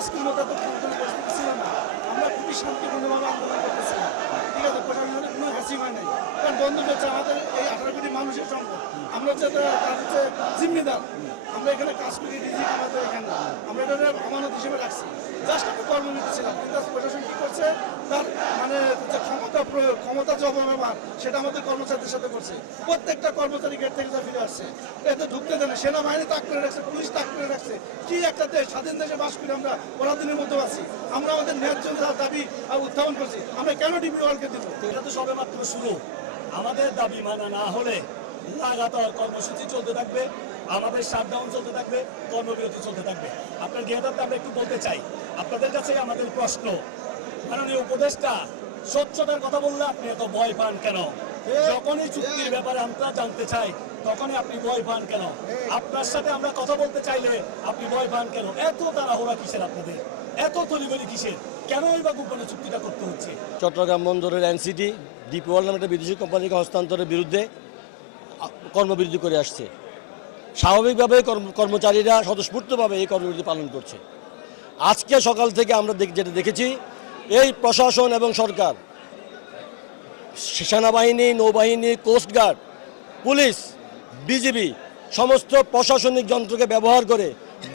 আজকের মতো এত কোনো পরিস্থিতি ছিল না। আমরা খুবই শান্তিপূর্ণভাবে আন্দোলন করতেছিলাম। ঠিক আছে, প্রশাসনের কোনো হ্যাসিমা নেই, কারণ বন্ধু হচ্ছে আমাদের এই 18 কোটি মানুষের সম্পদ। আমরা হচ্ছে তার হচ্ছে জিম্মেদার। আমরা এখানে কাজ করি, রিজিক আমাদের এখানে, আমরা এটা আমানত হিসেবে রাখছি। জাস্ট একটা কর্মনীতি ছিলাম, কিন্তু প্রশাসন কি করছে, তার মানে যে ক্ষমতা প্রয়োগ, ক্ষমতা যে অপব্যবহার, সেটা আমাদের কর্মচারীদের সাথে করছে। প্রত্যেকটা কর্মচারী গেট থেকে যা ফিরে আসছে, এতে ঢুকতে দেয় না। সেনাবাহিনী তাক করে রাখছে, পুলিশ তাক করে রাখছে। কি একটা দেশ, স্বাধীন দেশে বাস করি আমরা, পরাধীনের মধ্যে আছি। আমরা আমাদের ন্যায্য দাবি উত্থাপন করছি। আমরা কেন ডিবি ওয়ালকে দিব? এটা তো সবে মাত্র শুরু। আমাদের দাবি মানা না হলে লাগাতার কর্মসূচি চলতে থাকবে, আমাদের শাটডাউন চলতে থাকবে, কর্মবিরতি চলতে থাকবে। আপনার গেদারটা আমরা একটু বলতে চাই, আপনাদের কাছে আমাদের প্রশ্ন, মাননীয় উপদেষ্টা স্বচ্ছতার কথা বললে আপনি এত ভয় পান কেন? যখনই চুক্তির ব্যাপারে আমরা জানতে চাই তখনই আপনি ভয় পান কেন? আপনার সাথে আমরা কথা বলতে চাইলে আপনি ভয় পান কেন? এত তাড়াহুড়া কিসের আপনাদের? এত তড়িঘড়ি কিসের? কেনই বা গোপনে চুক্তিটা করতে হচ্ছে? চট্টগ্রাম বন্দরের এনসিটি ডিপি ওয়ার্ল্ড নামে একটা বিদেশি কোম্পানিকে হস্তান্তরের বিরুদ্ধে কর্মবিরতি করে আসছে। স্বাভাবিকভাবে কর্মচারীরা স্বতঃস্ফূর্তভাবে এই কর্মবিরতি পালন করছে। আজকে সকাল থেকে আমরা যেটা দেখেছি, এই প্রশাসন এবং সরকার, সেনাবাহিনী, নৌবাহিনী, কোস্টগার্ড, পুলিশ, বিজিবি সমস্ত প্রশাসনিক যন্ত্রকে ব্যবহার করে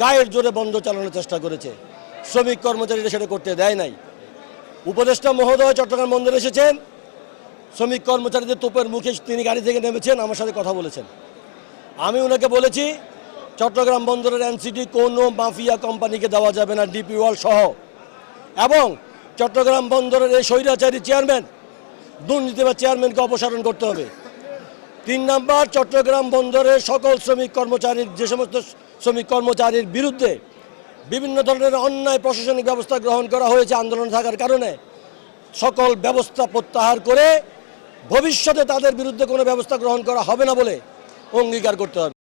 গায়ের জোরে বন্ধ চালানোর চেষ্টা করেছে। শ্রমিক কর্মচারীরা সেটা করতে দেয় নাই। উপদেষ্টা মহোদয় চট্টগ্রাম বন্দরে এসেছেন, শ্রমিক কর্মচারীদের তোপের মুখে তিনি গাড়ি থেকে নেমেছেন, আমার সাথে কথা বলেছেন। আমি ওনাকে বলেছি চট্টগ্রাম বন্দরের এনসিটি কোনো মাফিয়া কোম্পানিকে দেওয়া যাবে না, ডিপি ওয়ার্ল্ড সহ। এবং চট্টগ্রাম বন্দরের এই স্বৈরাচারী চেয়ারম্যান, দুর্নীতিবাজ চেয়ারম্যানকে অপসারণ করতে হবে। 3 নাম্বার, চট্টগ্রাম বন্দরের সকল শ্রমিক কর্মচারীর, যে সমস্ত শ্রমিক কর্মচারীর বিরুদ্ধে বিভিন্ন ধরনের অন্যায় প্রশাসনিক ব্যবস্থা গ্রহণ করা হয়েছে আন্দোলন থাকার কারণে, সকল ব্যবস্থা প্রত্যাহার করে ভবিষ্যতে তাদের বিরুদ্ধে কোনো ব্যবস্থা গ্রহণ করা হবে না বলে অঙ্গীকার করতে হবে।